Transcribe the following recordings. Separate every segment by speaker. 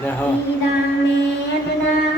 Speaker 1: 然
Speaker 2: 后。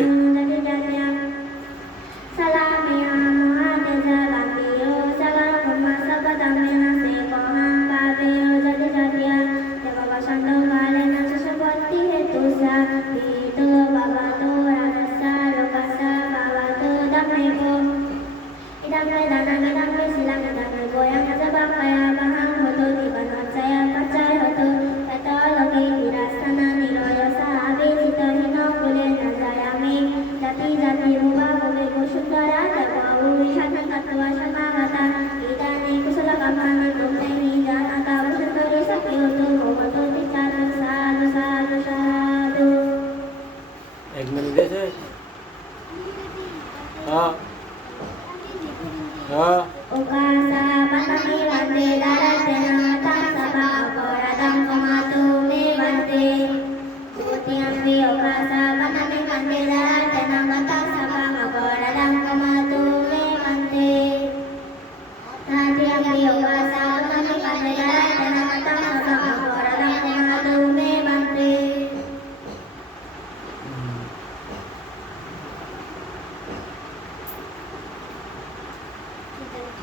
Speaker 2: 我干。